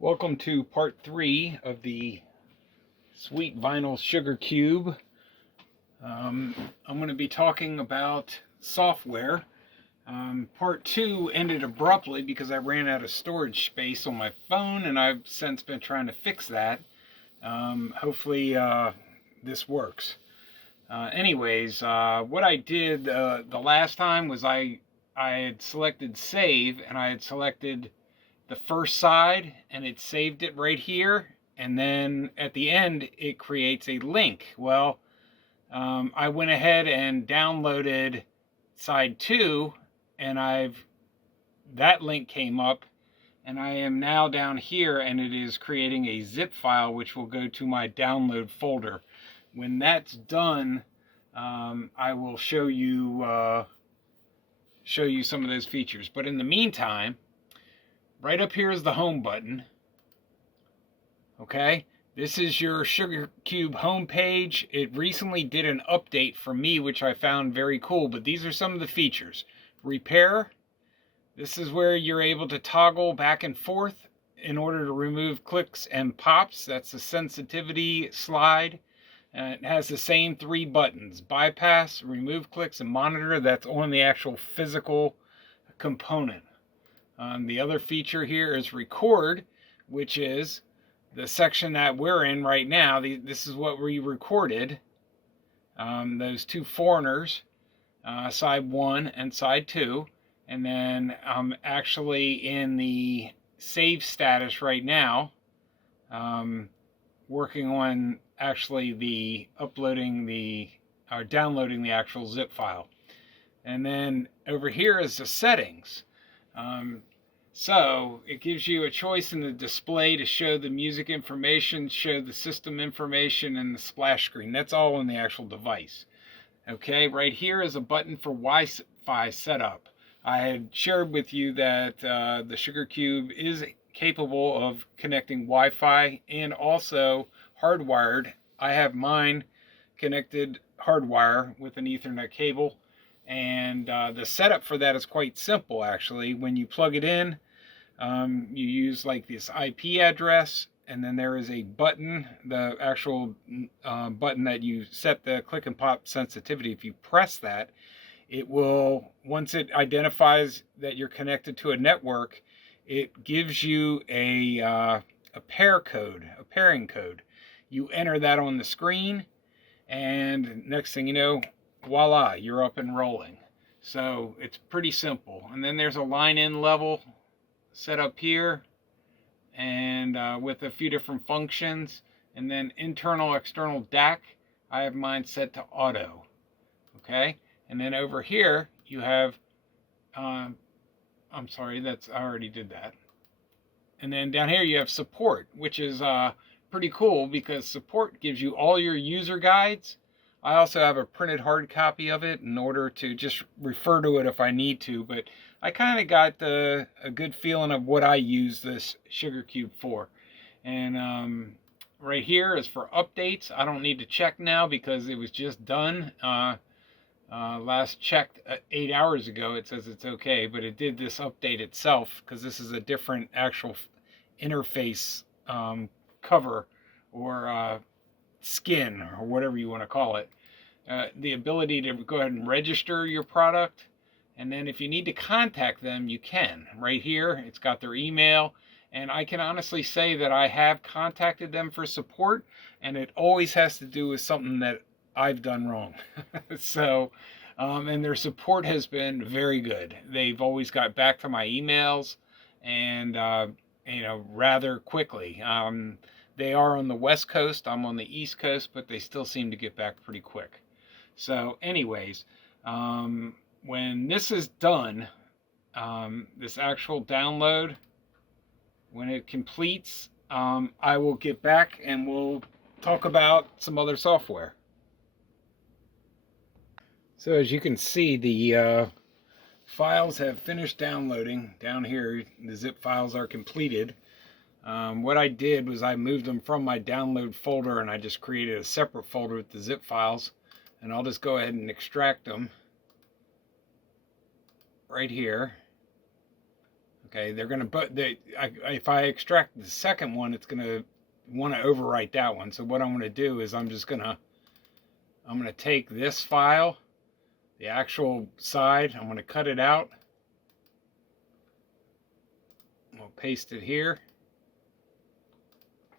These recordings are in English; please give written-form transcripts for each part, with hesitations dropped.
Welcome to part 3 of the Sweet Vinyl SugarCube. I'm going to be talking about software. Part 2 ended abruptly because I ran out of storage space on my phone, and I've since been trying to fix that. Hopefully this works. Anyways, what I did the last time was I had selected save, and I had selected the first side, and it saved it right here, and then at the end it creates a link. Well, I went ahead and downloaded side 2, and that link came up, and I am now down here, and it is creating a zip file which will go to my download folder. When that's done, I will show you some of those features. But in the meantime, right up here is the home button. Okay, this is your SugarCube homepage. It recently did an update for me, which I found very cool, but these are some of the features. Repair. This is where you're able to toggle back and forth in order to remove clicks and pops. That's the sensitivity slide. It has the same 3 buttons: bypass, remove clicks, and monitor. That's on the actual physical component. The other feature here is record, which is the section that we're in right now. This is what we recorded. Those 2 foreigners, side 1 and side 2. And then I'm actually in the save status right now, working on actually downloading the actual zip file. And then over here is the settings. So it gives you a choice in the display to show the music information, show the system information, and the splash screen. That's all on the actual device. Okay, right here is a button for Wi-Fi setup. I had shared with you that the SugarCube is capable of connecting Wi-Fi and also hardwired. I have mine connected hardwire with an Ethernet cable. And the setup for that is quite simple, actually. When you plug it in, you use like this IP address, and then there is a button, the actual button that you set the click and pop sensitivity. If you press that, it will, once it identifies that you're connected to a network, it gives you a pair code, a pairing code. You enter that on the screen, and next thing you know, voila, you're up and rolling. So it's pretty simple. And then there's a line in level set up here, and with a few different functions. And then internal external DAC, I have mine set to auto. Okay, and then over here you have I already did that. And then down here you have support, which is pretty cool because support gives you all your user guides. I also have a printed hard copy of it in order to just refer to it if I need to, but I kind of got a good feeling of what I use this SugarCube for. And right here is for updates. I don't need to check now because it was just done. Last checked 8 hours ago. It says it's okay, but it did this update itself because this is a different actual interface cover or skin or whatever you want to call it. The ability to go ahead and register your product, and then if you need to contact them, you can. Right here it's got their email, and I can honestly say that I have contacted them for support, and it always has to do with something that I've done wrong. So and their support has been very good. They've always got back to my emails, and rather quickly. They are on the West Coast, I'm on the East Coast, but they still seem to get back pretty quick. So anyways, when this is done, this actual download, when it completes, I will get back and we'll talk about some other software. So as you can see, the files have finished downloading. Down here, the zip files are completed. What I did was I moved them from my download folder, and I just created a separate folder with the zip files, and I'll just go ahead and extract them right here. Okay, they're going to, if I extract the second one, it's going to want to overwrite that one. So what I'm going to do is I'm going to take this file, the actual side, I'm going to cut it out. We'll paste it here.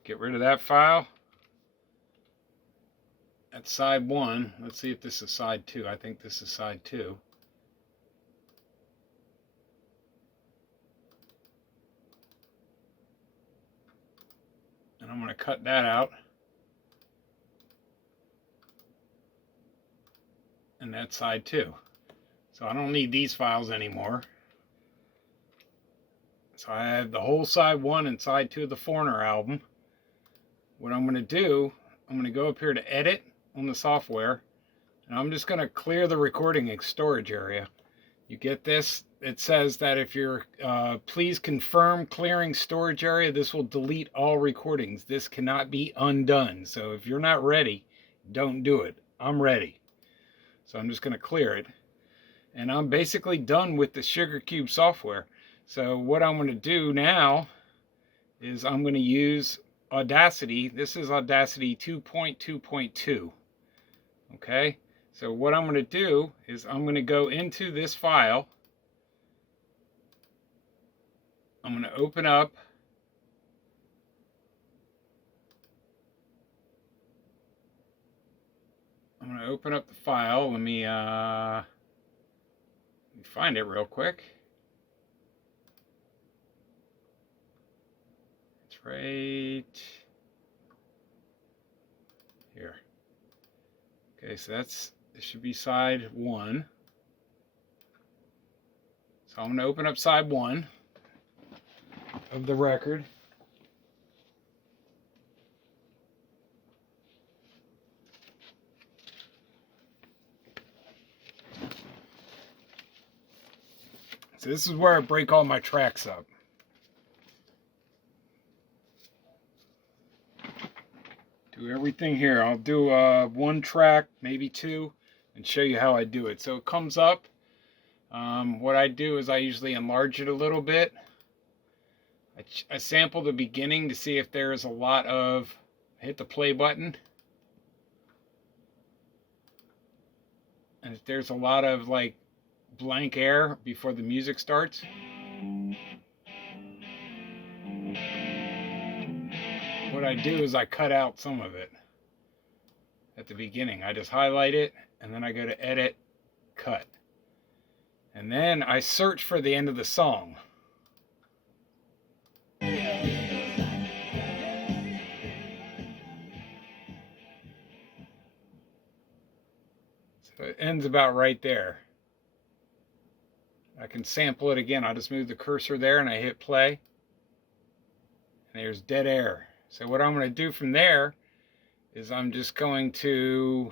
Get rid of that file. That's side 1. Let's see if this is side 2. I think this is side 2. And I'm going to cut that out. And that's side 2. So I don't need these files anymore. So I have the whole side 1 and side 2 of the Foreigner album. What I'm going to do, I'm going to go up here to edit on the software, and I'm just going to clear the recording storage area. You get this? It says that if you're, please confirm clearing storage area, this will delete all recordings. This cannot be undone. So if you're not ready, don't do it. I'm ready. So I'm just going to clear it. And I'm basically done with the SugarCube software. So what I'm going to do now is I'm going to use Audacity. This is Audacity 2.2.2. Okay, so what I'm going to do is I'm going to go into this file. I'm going to open up the file. Let me find it real quick. It's right here. Okay, so this should be side 1. So I'm going to open up side 1 of the record. So this is where I break all my tracks up. Do everything here. I'll do 1 track, maybe 2, and show you how I do it. So it comes up. What I do is I usually enlarge it a little bit. I sample the beginning to see if there's a lot of, hit the play button. And if there's a lot of like blank air before the music starts. What I do is I cut out some of it at the beginning. I just highlight it and then I go to edit, cut. And then I search for the end of the song. So it ends about right there. I can sample it again. I'll just move the cursor there and I hit play. And there's dead air. So what I'm going to do from there is I'm just going to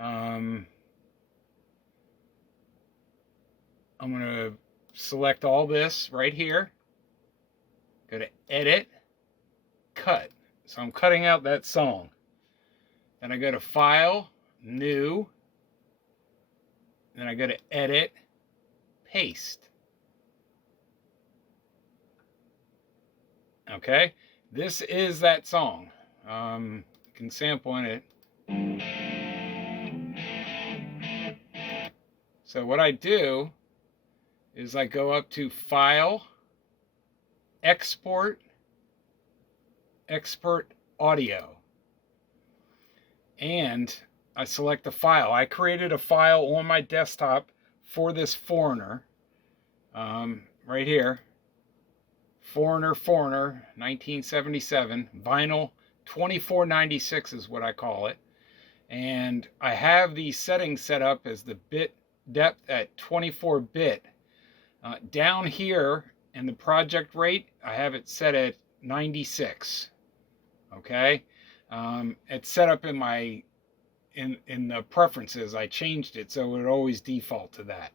I'm going to select all this right here, go to edit, cut. So I'm cutting out that song. Then I go to file, new, then I go to edit, paste. Okay, this is that song. You can sample in it. So what I do is I go up to File, Export, Export Audio. And I select the file. I created a file on my desktop for this Foreigner, right here. Foreigner 1977 vinyl 2496 is what I call it, and I have these settings set up as the bit depth at 24-bit. Down here in the project rate, I have it set at 96. Okay, it's set up in my in the preferences. I changed it so it would always default to that.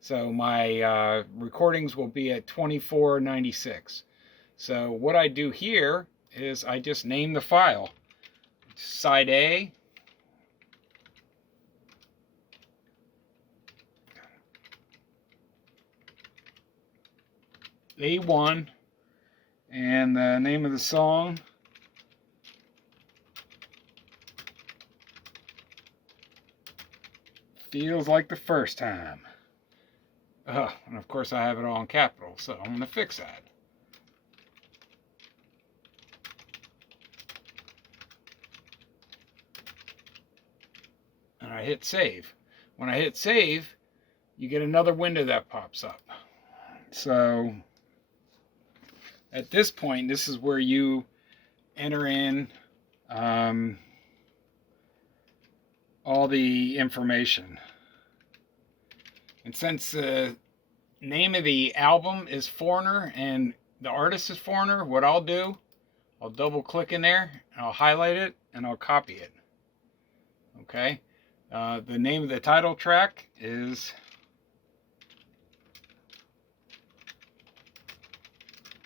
So my recordings will be at 2496. So what I do here is I just name the file. Side A. A1, and the name of the song Feels Like the First Time. And of course I have it all in capital, so I'm going to fix that. And I hit save. When I hit save, you get another window that pops up. So at this point, this is where you enter in all the information. And since the name of the album is Foreigner and the artist is Foreigner, what I'll do, I'll double click in there, and I'll highlight it, and I'll copy it. Okay? The name of the title track is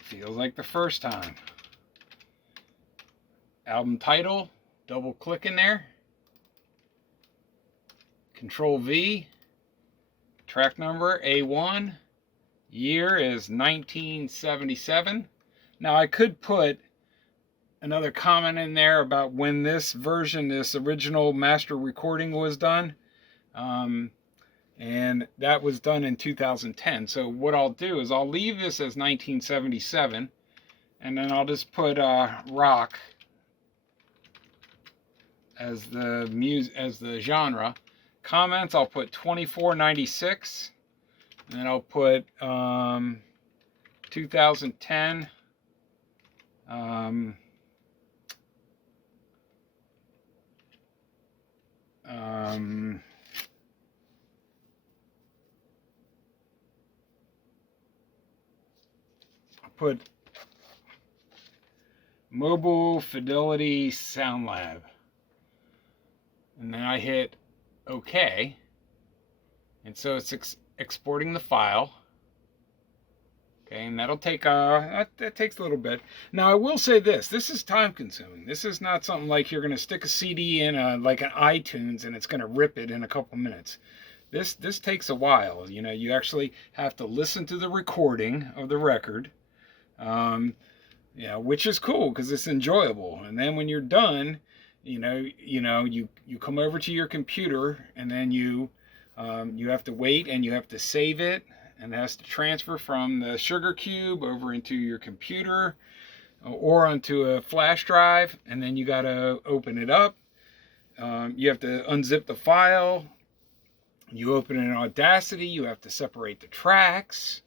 Feels Like the First Time. Album title, double click in there. Control V. Track number A1. Year is 1977. Now I could put another comment in there about when this version, this original master recording was done. And that was done in 2010. So what I'll do is I'll leave this as 1977, and then I'll just put rock as the genre. Comments, I'll put 2496, and then I'll put 2010. Put Mobile Fidelity Sound Lab, and then I hit OK, and so it's exporting the file. Okay, and that'll take that takes a little bit. Now I will say this is time consuming. This is not something like you're going to stick a CD in like an iTunes and it's going to rip it in a couple minutes. This takes a while. You know, you actually have to listen to the recording of the record. Which is cool because it's enjoyable. And then when you're done, you come over to your computer, and then you have to wait, and you have to save it, and it has to transfer from the SugarCube over into your computer or onto a flash drive, and then you got to open it up. You have to unzip the file. You open it in Audacity. You have to separate the tracks.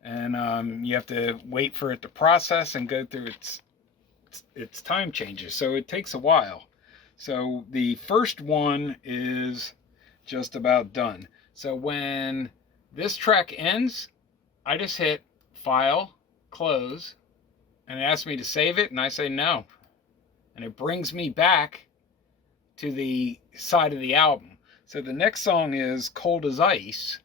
And you have to wait for it to process and go through its time changes. So it takes a while. So the first one is just about done. So when this track ends, I just hit File, Close, and it asks me to save it, and I say no. And it brings me back to the side of the album. So the next song is Cold as Ice.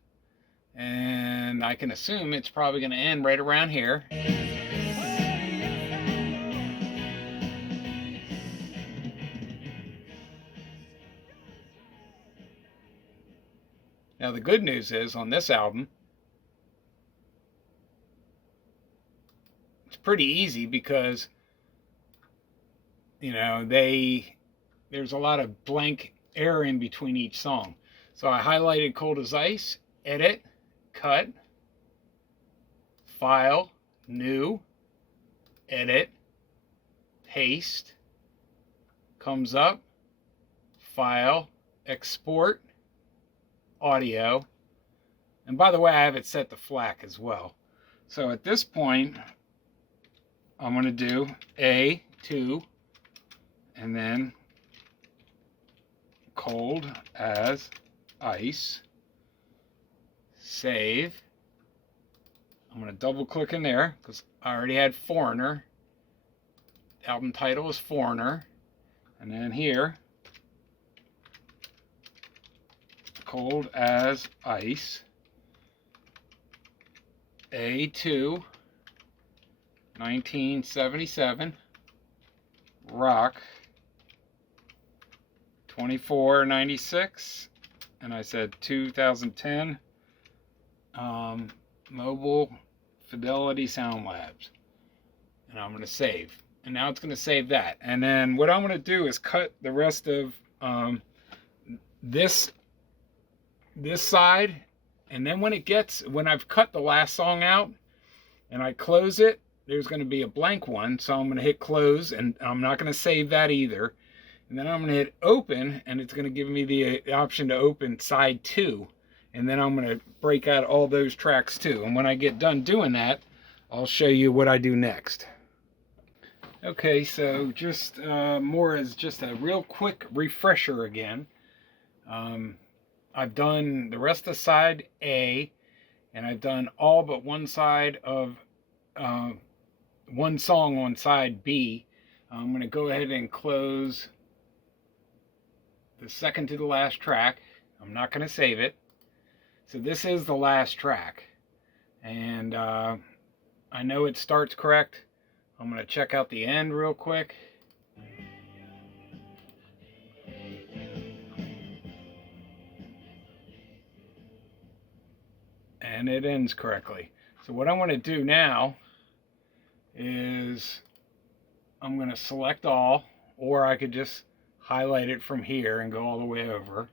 And I can assume it's probably going to end right around here. Now the good news is on this album, it's pretty easy because, there's a lot of blank air in between each song. So I highlighted Cold as Ice, edit, cut, file, new, edit, paste, comes up, file, export, audio, and by the way, I have it set to FLAC as well. So at this point, I'm going to do A2, and then Cold as Ice. Save. I'm going to double click in there because I already had Foreigner. The album title is Foreigner. And then here, Cold as Ice. A2, 1977. Rock, 2496. And I said 2010. Mobile Fidelity Sound Labs. And I'm going to save. And now it's going to save that. And then what I'm going to do is cut the rest of this side. And then when I've cut the last song out and I close it, there's going to be a blank one. So I'm going to hit close, and I'm not going to save that either. And then I'm going to hit open, and it's going to give me the option to open side 2. And then I'm going to break out all those tracks too. And when I get done doing that, I'll show you what I do next. Okay, so just more as just a real quick refresher again. I've done the rest of side A, and I've done all but one side of one song on side B. I'm going to go ahead and close the second to the last track. I'm not going to save it. So this is the last track. And I know it starts correct. I'm going to check out the end real quick. And it ends correctly. So what I want to do now is I'm going to select all, or I could just highlight it from here and go all the way over,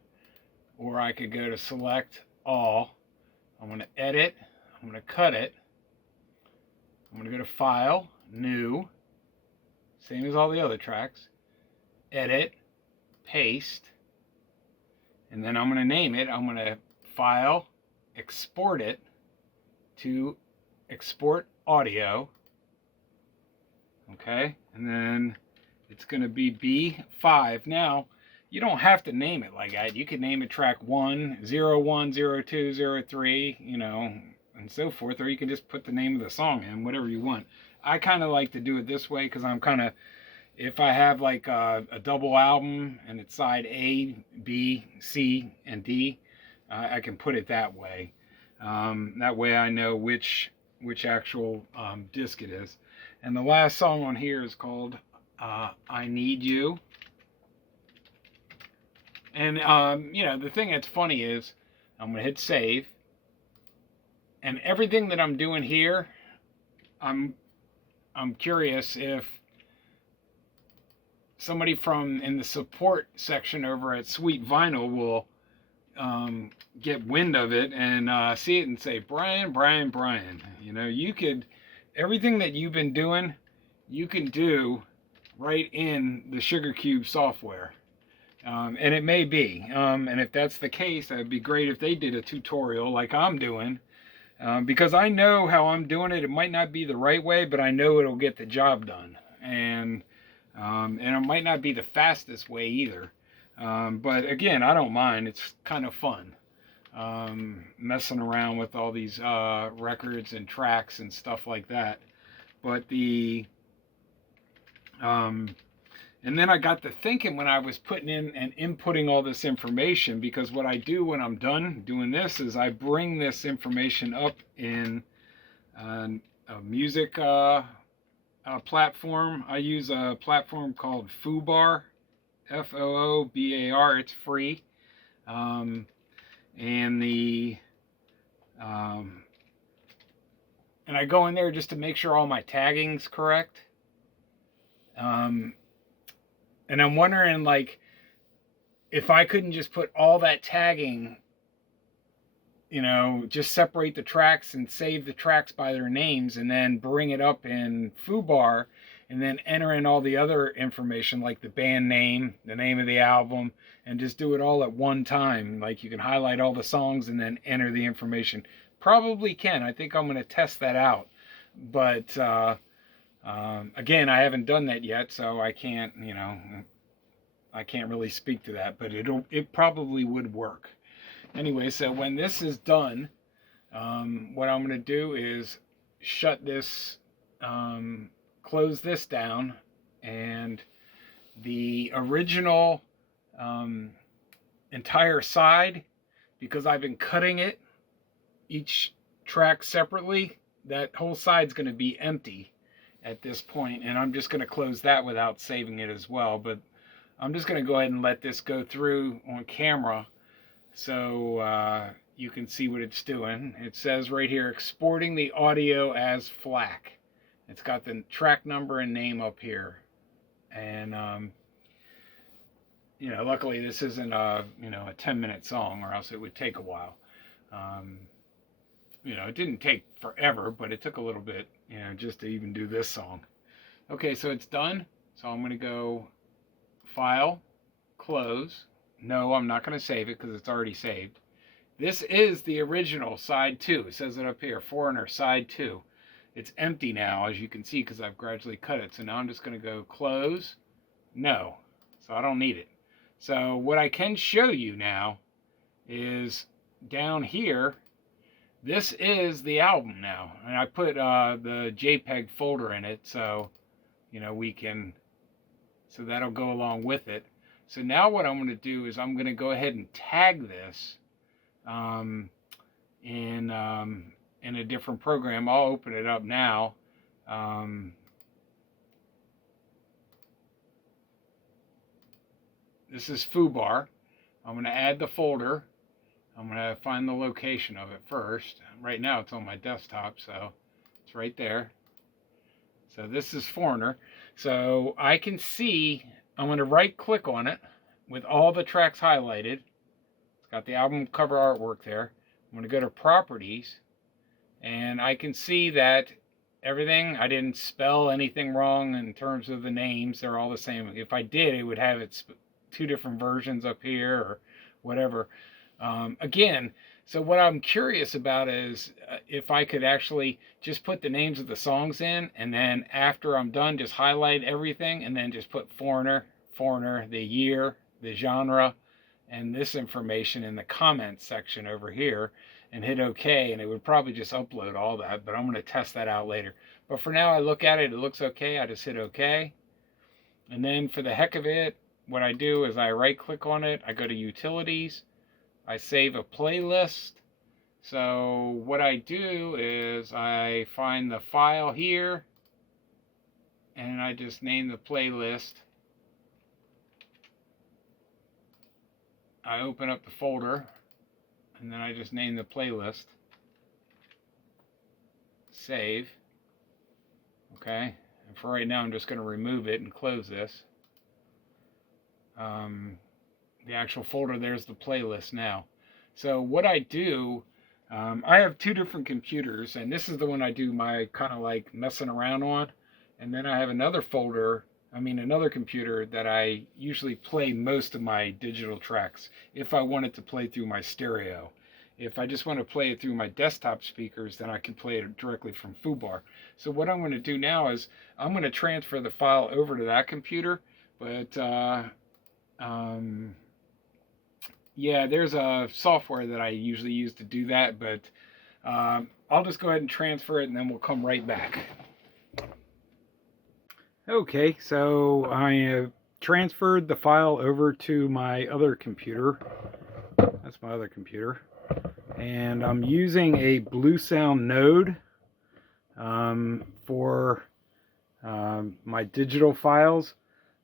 or I could go to select all. I'm going to edit, I'm going to cut it, I'm going to go to File, New, same as all the other tracks, edit, paste, and then I'm going to name it. I'm going to File, export it to export audio. Okay, and then it's going to be B5. Now, you don't have to name it like that. You could name it track 1, 01, 02, 03, you know, and so forth. Or you can just put the name of the song in, whatever you want. I kind of like to do it this way because I'm kind of, if I have like a double album and it's side A, B, C, and D, I can put it that way. That way I know which actual disc it is. And the last song on here is called I Need You. And, you know, the thing that's funny is I'm going to hit save. And everything that I'm doing here, I'm curious if somebody from in the support section over at Sweet Vinyl will get wind of it and see it and say, Brian, you know, you could, everything that you've been doing, you can do right in the SugarCube software. And it may be. And if that's the case, it'd be great if they did a tutorial like I'm doing. Because I know how I'm doing it. It might not be the right way, but I know it'll get the job done. And it might not be the fastest way either. But again, I don't mind. It's kind of fun. Messing around with all these records and tracks and stuff like that. But and then I got to thinking when I was putting in and inputting all this information, because what I do when I'm done doing this is I bring this information up in a music platform. I use a platform called Foobar, Foobar. It's free. And I go in there just to make sure all my tagging's correct. And I'm wondering, like, if I couldn't just put all that tagging, you know, just separate the tracks and save the tracks by their names and then bring it up in Foobar and then enter in all the other information like the band name, the name of the album, and just do it all at one time. Like, you can highlight all the songs and then enter the information. Probably can. I think I'm going to test that out. But again, I haven't done that yet, so I can't, you know, I can't really speak to that, but it probably would work. Anyway, so when this is done, what I'm going to do is shut this, close this down, and the original entire side, because I've been cutting it, each track separately, that whole side's going to be empty at this point, and I'm just going to close that without saving it as well. But I'm just going to go ahead and let this go through on camera, so you can see what it's doing. It says right here, exporting the audio as FLAC. It's got the track number and name up here. And, you know, luckily this isn't a, you know, a 10-minute song, or else it would take a while. You know, it didn't take forever, but it took a little bit, you know, just to even do this song. Okay, so it's done. So I'm going to go File, Close. No, I'm not going to save it because it's already saved. This is the original side 2. It says it up here, Foreigner side 2. It's empty now, as you can see, because I've gradually cut it. So now I'm just going to go Close. No. So I don't need it. So what I can show you now is down here, this is the album now. And I put the JPEG folder in it, so, you know, we can, so that'll go along with it. So now what I'm going to do is I'm going to go ahead and tag this in a different program. I'll open it up now. This is foobar. I'm going to add the folder. I'm going to find the location of it first. Right now it's on my desktop, so it's right there. So this is Foreigner. So I can see, I'm going to right click on it with all the tracks highlighted. It's got the album cover artwork there. I'm going to go to Properties, and I can see that everything, I didn't spell anything wrong in terms of the names. They're all the same. If I did, it would have its 2 different versions up here or whatever. Again, so what I'm curious about is if I could actually just put the names of the songs in, and then after I'm done, just highlight everything, and then just put Foreigner, the year, the genre, and this information in the comments section over here, and hit OK, and it would probably just upload all that, but I'm going to test that out later. But for now, I look at it, it looks okay, I just hit OK. And then for the heck of it, what I do is I right click on it, I go to Utilities, I save a playlist. So what I do is I find the file here, and I just name the playlist. I open up the folder, and then I just name the playlist. Save. Okay, and for right now I'm just going to remove it and close this. The actual folder, there's the playlist now. So what I do, I have 2 different computers, and this is the one I do my kind of like messing around on. And then I have another folder, another computer that I usually play most of my digital tracks if I want it to play through my stereo. If I just want to play it through my desktop speakers, then I can play it directly from foobar. So what I'm going to do now is I'm going to transfer the file over to that computer, but yeah, there's a software that I usually use to do that, but I'll just go ahead and transfer it, and then we'll come right back. Okay, so I have transferred the file over to my other computer. That's my other computer. And I'm using a Bluesound node for my digital files.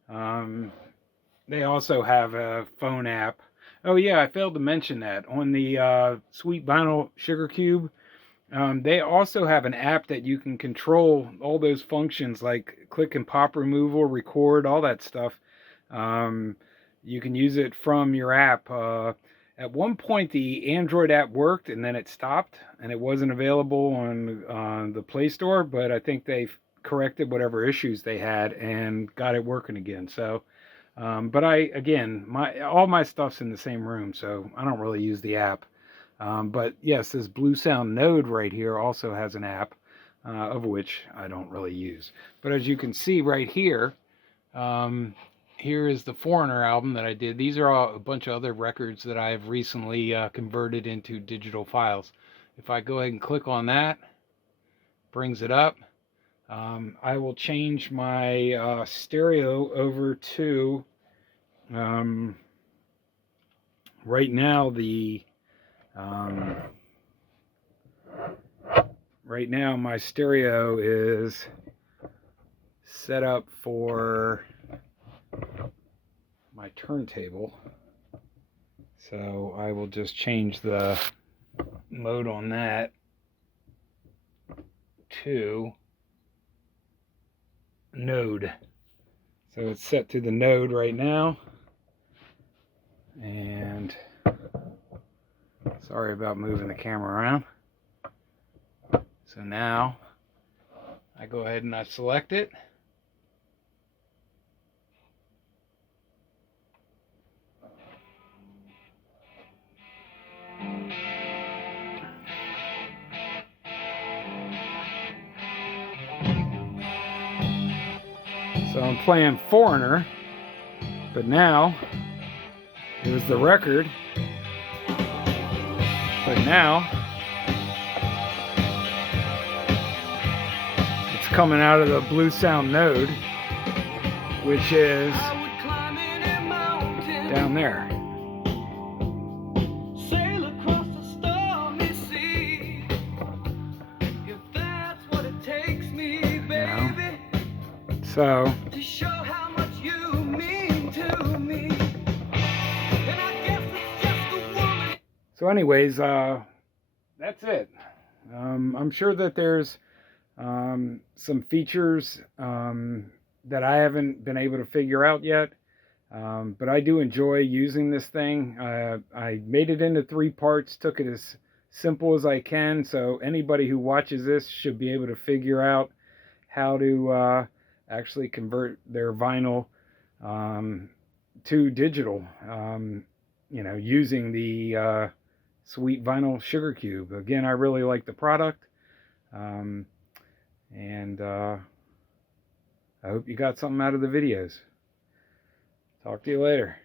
They also have a phone app. Oh yeah, I failed to mention that. On the Sweet Vinyl SugarCube, they also have an app that you can control all those functions like click and pop removal, record, all that stuff. You can use it from your app. At one point the Android app worked, and then it stopped, and it wasn't available on the Play Store, but I think they corrected whatever issues they had and got it working again. So but all my stuff's in the same room, so I don't really use the app. But yes, this Bluesound node right here also has an app, of which I don't really use. But as you can see right here, here is the Foreigner album that I did. These are a bunch of other records that I've recently converted into digital files. If I go ahead and click on that, brings it up. I will change my stereo over to right now right now my stereo is set up for my turntable, so I will just change the mode on that to node. So it's set to the node right now. And sorry about moving the camera around. So now I go ahead and I select it. So I'm playing Foreigner, but now it was the record, but now it's coming out of the Blue Sound node, which is down there. So, to show how much you mean to me. And I guess it's just a woman. So anyways, that's it. I'm sure that there's some features that I haven't been able to figure out yet. But I do enjoy using this thing. I made it into 3 parts, took it as simple as I can. So anybody who watches this should be able to figure out how to actually convert their vinyl to digital, you know, using the Sweet Vinyl SugarCube. Again, I really like the product, and I hope you got something out of the videos. Talk to you later.